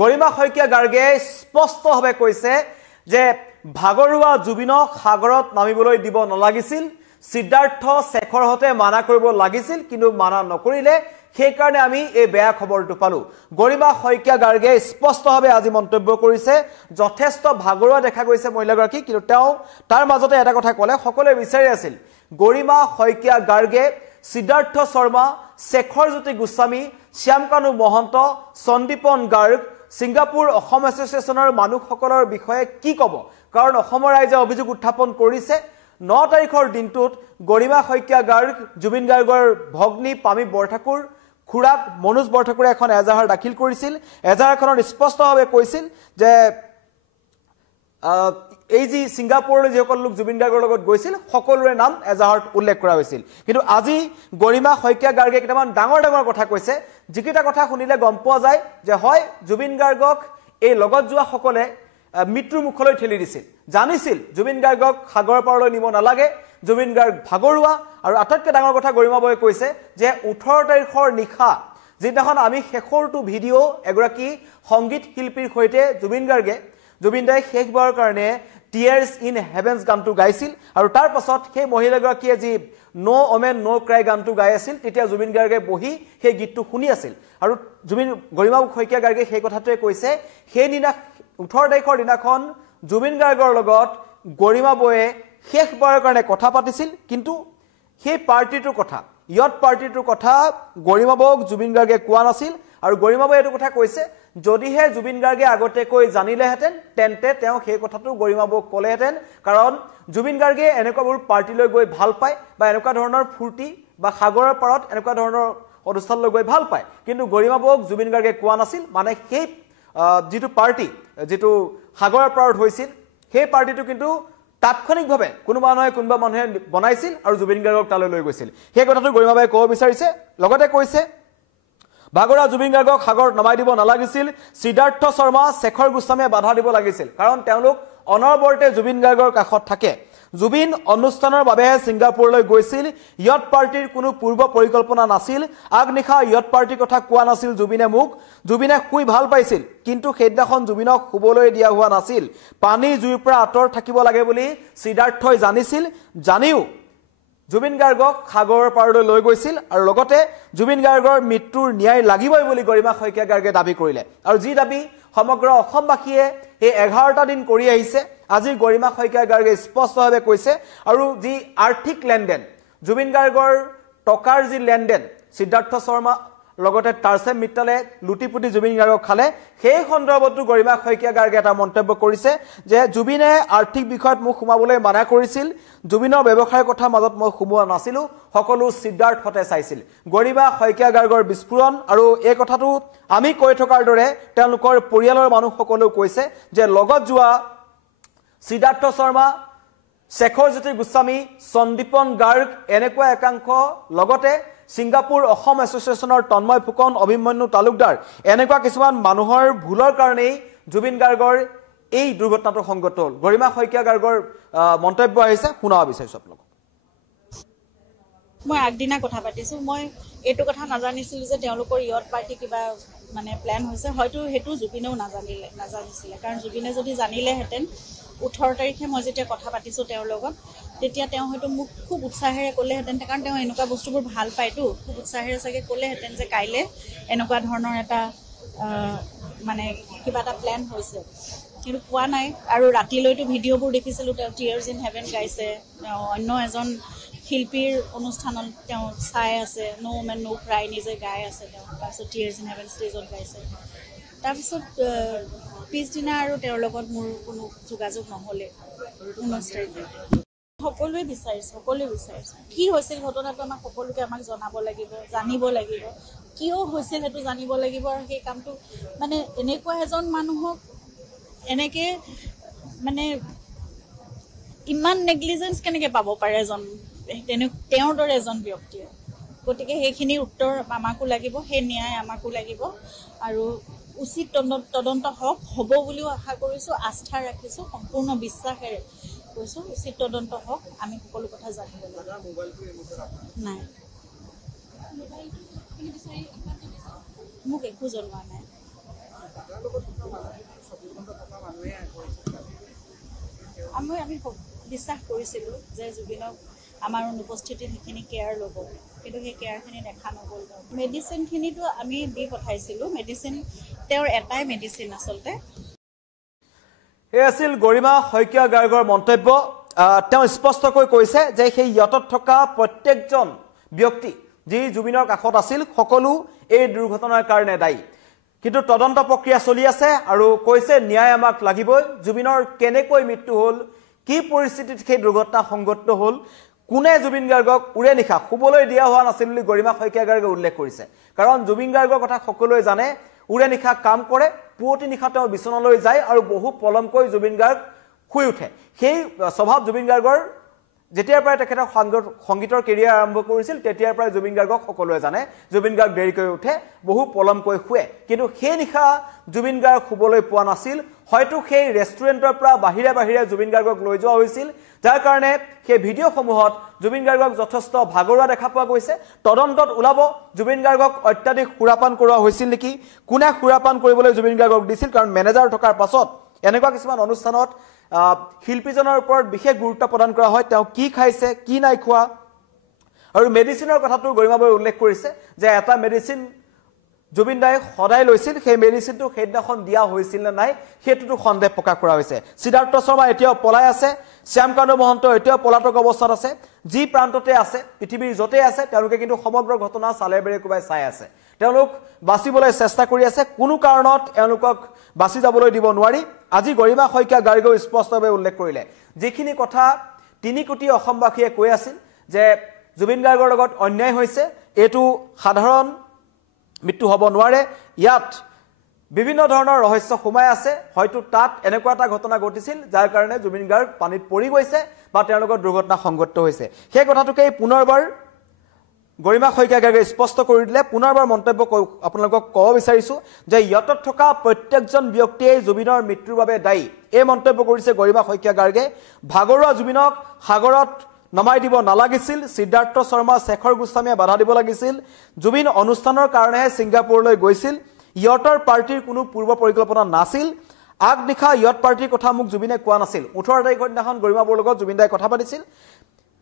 গৰিমা শইকীয়া গাৰ্গে স্পষ্টভাৱে কৈছে যে ভাগৰুৱা জুবিনক সাগৰত নামিবলৈ দিব নালাগিছিল সিদ্ধাৰ্থ শেখৰহতে মানা কৰিব লাগিছিল কিন্তু মানা নকৰিলে সেই কাৰণে আমি এই বেয়া খবৰটো পালো গৰিমা শইকীয়া গাৰ্গে স্পষ্টভাৱে আজি মন্তব্য কৰিছে যথেষ্ট ভাগৰুৱা দেখা গৈছে মহিলাগৰাকী কিন্তু তেওঁ তাৰ মাজতে এটা কথা ক'লে সকলোৱে বিচাৰি আছিল গৰিমা শইকীয়া গাৰ্গে সিদ্ধাৰ্থ শৰ্মা শেখৰজ্যোতি গোস্বামী শ্যামকানু মহন্ত সন্দীপন গাৰ্গ সিংগাপুৰ অসম এছ'চিয়েশ্যনৰ মানুহসকলৰ বিষয়ে কি ক'ব কাৰণ অসমৰ ৰাইজে অভিযোগ উত্থাপন কৰিছে 9 তাৰিখৰ দিনটোত গৰিমা শইকীয়া গাৰ্গ জুবিন গাৰ্গৰ ভগ্নী পামী বৰঠাকুৰ খুৰাক মনোজ বৰঠাকুৰে এখন এজাহাৰ দাখিল কৰিছিল এজাহাৰখনত স্পষ্টভাৱে কৈছিল যে এই যি সিংগাপুৰলৈ যিসকল লোক জুবিন গাৰ্গৰ লগত গৈছিল সকলোৰে নাম এজাহাৰত উল্লেখ কৰা হৈছিল কিন্তু আজি গৰিমা শইকীয়া গাৰ্গে কেইটামান ডাঙৰ ডাঙৰ কথা কৈছে যিকেইটা কথা শুনিলে গম পোৱা যায় যে হয় জুবিন গাৰ্গক এই লগত যোৱা সকলে মৃত্যুৰ মুখলৈ ঠেলি দিছিল জানিছিল জুবিন গাৰ্গক সাগৰৰ পাৰলৈ নিব নালাগে জুবিন গাৰ্গ ভাগৰুৱা আৰু আটাইতকৈ ডাঙৰ কথা গৰিমা বয়ে কৈছে যে 18 তাৰিখৰ নিশা যিদিনাখন আমি শেষৰটো ভিডিঅ' এগৰাকী সংগীত শিল্পীৰ সৈতে জুবিন দাই শেষবাৰৰ কাৰণে টিয়াৰ্স ইন হেভেন্স গানটো গাইছিল আৰু তাৰ পাছত সেই মহিলাগৰাকীয়ে যি নো ওমেন নো ক্ৰাই গানটো গাই আছিল তেতিয়া জুবিন গাৰ্গে বহি সেই গীতটো শুনি আছিল আৰু গৰিমা শইকীয়া গাৰ্গে সেই কথাটোৱে কৈছে সেই দিনা 18 তাৰিখৰ দিনাখন জুবিন গাৰ্গৰ লগত গৰিমা বয়ে শেষবাৰৰ কাৰণে কথা পাতিছিল কিন্তু সেই পাৰ্টিটোৰ কথা পাৰ্টিটোৰ কথা গৰিমা বক জুবিন গাৰ্গে কোৱা নাছিল আৰু গৰিমা বয়ে এইটো কথা কৈছে যদিহে জুবিন গাৰ্গে আগতেকৈ জানিলেহেঁতেন তেন্তে তেওঁ সেই কথাটো গৰিমা বক ক'লেহেঁতেন কাৰণ জুবিন গাৰ্গে এনেকুৱাবোৰ পাৰ্টিলৈ গৈ ভাল পায় বা এনেকুৱা ধৰণৰ ফূৰ্তি বা সাগৰৰ পাৰত এনেকুৱা ধৰণৰ অনুষ্ঠানলৈ গৈ ভাল পায় কিন্তু গৰিমা বক জুবিন গাৰ্গে কোৱা নাছিল মানে সেই যিটো পাৰ্টি যিটো সাগৰৰ পাৰত হৈছিল সেই পাৰ্টিটো কিন্তু তাৎক্ষণিকভাৱে কোনোবা মানুহে বনাইছিল আৰু জুবিন গাৰ্গক তালৈ লৈ গৈছিল সেই কথাটো গৰিমা বায়ে ক'ব বিচাৰিছে লগতে কৈছে ভাগৰুৱা জুবিন গাৰ্গক সাগৰত নমাই দিব নালাগিছিল সিদ্ধাৰ্থ শৰ্মা শেখৰ গোস্বামীয়ে বাধা দিব লাগিছিল কাৰণ তেওঁলোক অনবৰতে জুবিন গাৰ্গৰ কাষত থাকে জুবিন অনুষ্ঠানৰ বাবে সিংগাপুৰলৈ গৈছিল ইয়ট পাৰ্টিৰ কোনো পূৰ্ব পৰিকল্পনা নাছিল আগনিশা ইয়ট পাৰ্টিৰ কথা কোৱা নাছিল জুবিনে শুই ভাল পাইছিল কিন্তু সেইদিনাখন জুবিনক শুবলৈ দিয়া হোৱা নাছিল পানী জুইৰ পৰা আঁতৰ থাকিব লাগে বুলি সিদ্ধাৰ্থই জানিও জুবিন গাৰ্গক সাগৰৰ পাৰলৈ লৈ গৈছিল আৰু লগতে জুবিন গাৰ্গৰ মৃত্যুৰ ন্যায় লাগিবই বুলি গৰিমা শইকীয়া গাৰ্গে দাবী কৰিলে আৰু যি দাবী সমগ্ৰ অসমবাসীয়ে এই 11টা দিন কৰি আহিছে আজি গৰিমা শইকীয়া গাৰ্গে স্পষ্টভাৱে কৈছে আৰু যি আৰ্থিক লেনদেন জুবিন গাৰ্গৰ টকাৰ যি লেনদেন সিদ্ধাৰ্থ শৰ্মা লগতে টাৰছেম মিত্তালে লুটিপুটি জুবিন গাৰ্গক খালে সেই সন্দৰ্ভতো গৰিমা শইকীয়া গাৰ্গে এটা মন্তব্য কৰিছে যে জুবিনে আৰ্থিক বিষয়ত মোক সোমাবলৈ মানা কৰিছিল জুবিনৰ ব্যৱসায়ৰ কথা মাজত মই সোমোৱা নাছিলো সকলো সিদ্ধাৰ্থতে চাইছিল গৰিমা শইকীয়া গাৰ্গৰ বিস্ফোৰণ আৰু এই কথাটো আমি কৈ থকাৰ দৰে তেওঁলোকৰ পৰিয়ালৰ মানুহসকলেও কৈছে যে লগত যোৱা সিদ্ধাৰ্থ শৰ্মা শেখৰজ্যোতি গোস্বামী সন্দীপন গাৰ্গ এনেকুৱা একাংশ লগতে সিংগাপুৰ অসম এছ'চিয়েশ্যনৰ তন্ময় ফুকন অভিমন্যু তালুকদাৰ এনেকুৱা কিছুমান মানুহৰ ভুলৰ কাৰণেই জুবিন গাৰ্গৰ এই দুৰ্ঘটনাটো সংঘটিত হ'ল গৰিমা শইকীয়া গাৰ্গৰ মন্তব্য আহিছে শুনাব বিচাৰিছো আপোনালোকক মই আগদিনা কথা পাতিছো মই এইটো কথা নাজানিছিলো যে তেওঁলোকৰ ইয়ট পাৰ্টি কিবা মানে প্ল্যান হৈছে হয়তো হেতু জুবিনেও নাজানিছিলে কাৰণ জুবিনে যদি জানিলেহেঁতেন 18 তাৰিখে মই যেতিয়া কথা পাতিছো তেওঁৰ লগত তেতিয়া তেওঁ হয়তো মোক খুব উৎসাহেৰে ক'লেহেঁতেন কাৰণ তেওঁ এনেকুৱা বস্তুবোৰ ভাল পায়তো খুব উৎসাহেৰে চাগে ক'লেহেঁতেন যে কাইলৈ এনেকুৱা ধৰণৰ এটা মানে কিবা এটা প্ল্যান হৈছে কিন্তু কোৱা নাই আৰু ৰাতিলৈতো ভিডিঅ'বোৰ দেখিছিলোঁ তেওঁ টিয়াৰ্স ইন হেভেন গাইছে অন্য এজন শিল্পীৰ অনুষ্ঠানত তেওঁ চাই আছে নো ওমেন নো ক্ৰাই নিজে গাই আছে তেওঁ তাৰপিছত টিয়াৰ্স ইন হেভেন ষ্টেজত গাইছে তাৰপিছত পিছদিনা আৰু তেওঁৰ লগত মোৰ কোনো যোগাযোগ নহ'লে 19 তাৰিখে সকলোৱে বিচাৰিছে কি হৈছিল ঘটনাটো আমাক জনাব লাগিব জানিব লাগিব কিয় হৈছিল সেইটো জানিব লাগিব আৰু সেই কামটো মানে এনেকুৱা এজন মানুহক এনেকৈ মানে ইমান নেগলিজেন্স কেনেকৈ পাব পাৰে তেওঁৰ দৰে এজন ব্যক্তিয়ে গতিকে সেইখিনি উত্তৰ আমাকো লাগিব সেই ন্যায় আমাকো লাগিব আৰু উচিত তদন্ত হ'ব বুলিও আশা কৰিছোঁ আস্থা ৰাখিছোঁ সম্পূৰ্ণ বিশ্বাসেৰে কৈছোঁ উচিত তদন্ত হওক আমি সকলো কথা জানিব লাগিব নাই মোক একো জনোৱা নাই মই আমি বিশ্বাস কৰিছিলোঁ যে জুবিনক আমাৰ অনুপস্থিতিত সেইখিনি কেয়াৰ ল'ব, কিন্তু সেই কেয়াৰখিনি দেখা নগ'ল। মেডিচিনখিনিতো আমি দি পঠাইছিলোঁ, মেডিচিন তেওঁৰ এটাই মেডিচিন আচলতে। এই আছিল গৰিমা শইকীয়া গাৰ্গৰ মন্তব্য। তেওঁ স্পষ্টকৈ কৈছে যে সেই ইয়টত থকা প্ৰত্যেকজন ব্যক্তি যি জুবিনৰ কাষত আছিল সকলো এই দুৰ্ঘটনাৰ কাৰণে দায়ী, কিন্তু তদন্ত প্ৰক্ৰিয়া চলি আছে আৰু কৈছে ন্যায় আমাক লাগিবই। জুবিনৰ কেনেকৈ মৃত্যু হ'ল, কি পৰিস্থিতিত সেই দুৰ্ঘটনা সংঘটিত হ'ল, কোনে জুবিন গাৰ্গক উৰে নিশা শুবলৈ দিয়া হোৱা নাছিল বুলি গৰিমা শইকীয়া গাৰ্গে উল্লেখ কৰিছে। কাৰণ জুবিন গাৰ্গৰ কথা সকলোৱে জানে, উৰে নিশা কাম কৰে, পুৱতি নিশা তেওঁ বিচনালৈ যায় আৰু বহু পলমকৈ জুবিন গাৰ্গ শুই উঠে। সেই স্বভাৱ জুবিন গাৰ্গৰ যেতিয়াৰ পৰাই তেখেতৰ সংগীতৰ কেৰিয়াৰ আৰম্ভ কৰিছিল তেতিয়াৰ পৰাই জুবিন গাৰ্গক সকলোৱে জানে। জুবিন গাৰ্গ দেৰিকৈ উঠে, বহু পলমকৈ শুৱে, কিন্তু সেই নিশা জুবিন গাৰ্গ শুবলৈ পোৱা নাছিল। হয়তো সেই ৰেষ্টুৰেণ্টৰ পৰা বাহিৰে বাহিৰে জুবিন গাৰ্গক লৈ যোৱা হৈছিল, যাৰ কাৰণে সেই ভিডিঅ'সমূহত জুবিন গাৰ্গক যথেষ্ট ভাগৰুৱা দেখা পোৱা গৈছে। তদন্তত ওলাব জুবিন গাৰ্গক অত্যাধিক সুৰাপান কৰোৱা হৈছিল নেকি, কোনে সুৰাপান কৰিবলৈ জুবিন গাৰ্গক দিছিল। কাৰণ মেনেজাৰ থকাৰ পাছত এনেকুৱা কিছুমান অনুষ্ঠানত শিল্পীজনৰ ওপৰত বিশেষ গুৰুত্ব প্ৰদান কৰা হয়, তেওঁ কি খাইছে কি নাই খোৱা। আৰু মেডিচিনৰ কথাটো গৰিমাবাই উল্লেখ কৰিছে যে এটা মেডিচিন জুবিন দাই সদায় লৈছিল, সেই মেডিচিনটো সেইদিনাখন দিয়া হৈছিল নে নাই সেইটোতো সন্দেহ প্ৰকাশ কৰা হৈছে। সিদ্ধাৰ্থ শৰ্মা এতিয়াও পলাই আছে, শ্যামকানু মহন্ত এতিয়াও পলাতক অৱস্থাত আছে। যি প্ৰান্ততে আছে, পৃথিৱীৰ য'তেই আছে, তেওঁলোকে কিন্তু সমগ্ৰ ঘটনা চালে বেৰে কোবাই চাই আছে। তেওঁলোক বাচিবলৈ চেষ্টা কৰি আছে, কোনো কাৰণত এওঁলোকক বাচি যাবলৈ দিব নোৱাৰি। আজি গৰিমা শইকীয়া গাৰ্গেও স্পষ্টভাৱে উল্লেখ কৰিলে, যিখিনি কথা 3 কোটি অসমবাসীয়ে কৈ আছিল যে জুবিন গাৰ্গৰ লগত অন্যায় হৈছে, এইটো সাধাৰণ মৃত্যু হ'ব নোৱাৰে, ইয়াত বিভিন্ন ধৰণৰ ৰহস্য সোমাই আছে। হয়তো তাত এনেকুৱা এটা ঘটনা ঘটিছিল যাৰ কাৰণে জুবিন গাৰ্গ পানীত পৰি গৈছে বা তেওঁলোকৰ দুৰ্ঘটনা সংঘটিত হৈছে। সেই কথাটোকেই পুনৰবাৰ গৰিমা শইকীয়া গাৰ্গে স্পষ্ট কৰি দিলে। পুনৰবাৰ মন্তব্য আপোনালোকক ক'ব বিচাৰিছোঁ যে ইয়টত থকা প্ৰত্যেকজন ব্যক্তিয়ে জুবিনৰ মৃত্যুৰ বাবে দায়ী। এই মন্তব্য কৰিছে গৰিমা শইকীয়া গাৰ্গে। ভাগৰুৱা জুবিনক সাগৰত নমাই দিব নালাগিছিল, সিদ্ধাৰ্থ শৰ্মা শেখৰ গোস্বামীয়ে বাধা দিব লাগিছিল। জুবিন অনুষ্ঠানৰ কাৰণেহে ছিংগাপুৰলৈ গৈছিল, ইয়টৰ পাৰ্টিৰ কোনো পূৰ্ব পৰিকল্পনা নাছিল। আগনিশা ইয়ট পাৰ্টিৰ কথা মোক জুবিনে কোৱা নাছিল। 18 তাৰিখৰ দিনাখন গৰিমাবৰ লগত জুবিন দাই কথা পাতিছিল।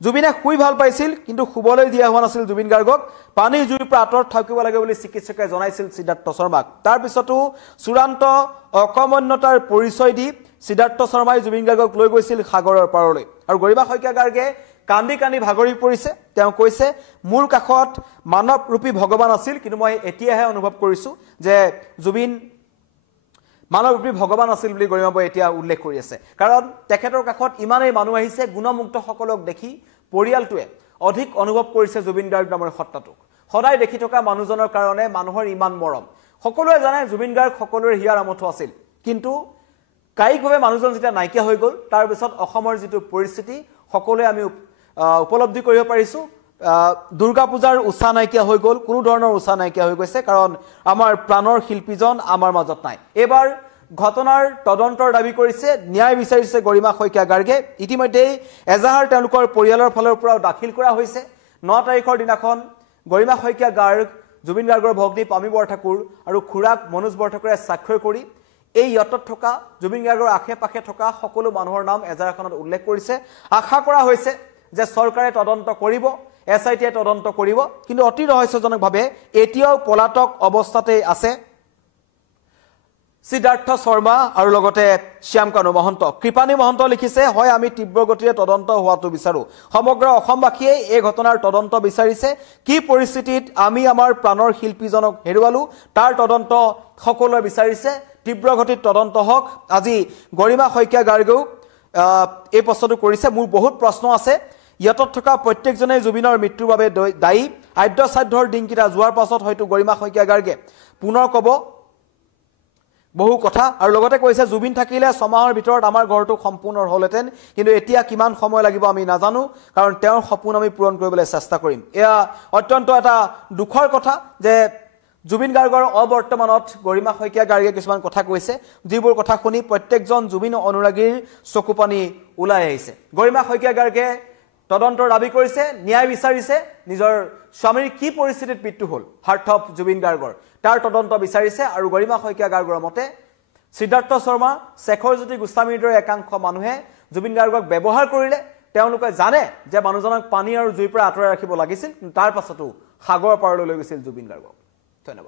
জুবিনে শুই ভাল পাইছিল, কিন্তু শুবলৈ দিয়া হোৱা নাছিল জুবিন গাৰ্গক। পানীৰ জুইৰ পৰা আঁতৰত থাকিব লাগে বুলি চিকিৎসকে জনাইছিল সিদ্ধাৰ্থ শৰ্মাক। তাৰপিছতো চূড়ান্ত অকমন্যতাৰ পৰিচয় দি সিদ্ধাৰ্থ শৰ্মাই জুবিন গাৰ্গক লৈ গৈছিল সাগৰৰ পাৰলৈ। আৰু গৰিমা শইকীয়া গাৰ্গে কান্দি কান্দি ভাগৰি পৰিছে। তেওঁ কৈছে, মোৰ কাষত মানৱৰূপী ভগৱান আছিল, কিন্তু মই এতিয়াহে অনুভৱ কৰিছোঁ যে জুবিন মানৱৰূপী ভগৱান আছিল বুলি গৰিমাবাই এতিয়া উল্লেখ কৰি আছে। কাৰণ তেখেতৰ কাষত ইমানেই মানুহ আহিছে, গুণমুগ্ধসকলক দেখি পৰিয়ালটোৱে অধিক অনুভৱ কৰিছে জুবিন গাৰ্গ নামৰ সত্তাটোক। সদায় দেখি থকা মানুহজনৰ কাৰণে মানুহৰ ইমান মৰম। সকলোৱে জানে জুবিন গাৰ্গ সকলোৰে হিয়াৰ আমঠু আছিল, কিন্তু কায়িকভাৱে মানুহজন যেতিয়া নাইকিয়া হৈ গ'ল তাৰপিছত অসমৰ যিটো পৰিস্থিতি সকলোৱে আমি উপলব্ধি কৰিব পাৰিছোঁ। দুৰ্গা পূজাৰ উৎসাহ নাইকিয়া হৈ গ'ল, কোনো ধৰণৰ উৎসাহ নাইকিয়া হৈ গৈছে, কাৰণ আমাৰ প্ৰাণৰ শিল্পীজন আমাৰ মাজত নাই। এইবাৰ ঘটনাৰ তদন্তৰ দাবী কৰিছে, ন্যায় বিচাৰিছে গৰিমা শইকীয়া গাৰ্গে। ইতিমধ্যেই এজাহাৰ তেওঁলোকৰ পৰিয়ালৰ ফালৰ পৰাও দাখিল কৰা হৈছে। 9 তাৰিখৰ দিনাখন গৰিমা শইকীয়া গাৰ্গ, জুবিন গাৰ্গৰ ভগ্নী পামী বৰঠাকুৰ আৰু খুৰাক মনোজ বৰঠাকুৰে স্বাক্ষৰ কৰি এই ইয়টত থকা জুবিন গাৰ্গৰ আশে পাশে থকা সকলো মানুহৰ নাম এজাহাৰখনত উল্লেখ কৰিছে। আশা কৰা হৈছে যে চৰকাৰে তদন্ত কৰিব, SITয়ে তদন্ত কৰিব, কিন্তু অতি ৰহস্যজনকভাৱে এতিয়াও পলাতক অৱস্থাতেই আছে সিদ্ধাৰ্থ শৰ্মা আৰু লগতে শ্যামকানু মহন্ত। কৃপানী মহন্ত লিখিছে, হয় আমি তীব্ৰ গতিৰে তদন্ত হোৱাটো বিচাৰোঁ। সমগ্ৰ অসমবাসীয়ে এই ঘটনাৰ তদন্ত বিচাৰিছে। কি পৰিস্থিতিত আমি আমাৰ প্ৰাণৰ শিল্পীজনক হেৰুৱালোঁ তাৰ তদন্ত সকলোৱে বিচাৰিছে। তীব্ৰ গতিত তদন্ত হওক। আজি গৰিমা শইকীয়া গাৰ্গেও এই প্ৰশ্নটো কৰিছে, মোৰ বহুত প্ৰশ্ন আছে। ইয়টত থকা প্ৰত্যেকজনেই জুবিনৰ মৃত্যুৰ বাবে দায়ী। আদ্য শ্ৰাদ্ধৰ দিনকেইটা যোৱাৰ পাছত হয়তো গৰিমা শইকীয়া গাৰ্গে পুনৰ ক'ব বহু কথা। আৰু লগতে কৈছে, জুবিন থাকিলে 6 মাহৰ ভিতৰত আমাৰ ঘৰটো সম্পূৰ্ণ হ'লহেঁতেন, কিন্তু এতিয়া কিমান সময় লাগিব আমি নাজানো, কাৰণ তেওঁৰ সপোন আমি পূৰণ কৰিবলৈ চেষ্টা কৰিম। এয়া অত্যন্ত এটা দুখৰ কথা যে জুবিন গাৰ্গৰ অবৰ্তমানত গৰিমা শইকীয়া গাৰ্গে কিছুমান কথা কৈছে, যিবোৰ কথা শুনি প্ৰত্যেকজন জুবিন অনুৰাগীৰ চকুপানী ওলাই আহিছে। গৰিমা শইকীয়া গাৰ্গে তদন্তৰ দাবী কৰিছে, ন্যায় বিচাৰিছে। নিজৰ স্বামীৰ কি পৰিস্থিতিত মৃত্যু হ'ল হাৰ্ট অফ জুবিন গাৰ্গৰ তাৰ তদন্ত বিচাৰিছে। আৰু গৰিমা শইকীয়া গাৰ্গৰ মতে সিদ্ধাৰ্থ শৰ্মা, শেখৰজ্যোতি গোস্বামীৰ দৰে একাংশ মানুহে জুবিন গাৰ্গক ব্যৱহাৰ কৰিলে। তেওঁলোকে জানে যে মানুহজনক পানী আৰু জুইৰ পৰা আঁতৰাই ৰাখিব লাগিছিল, কিন্তু তাৰ পাছতো সাগৰ পাৰলৈ লৈ গৈছিল জুবিন গাৰ্গক। ধন্যবাদ।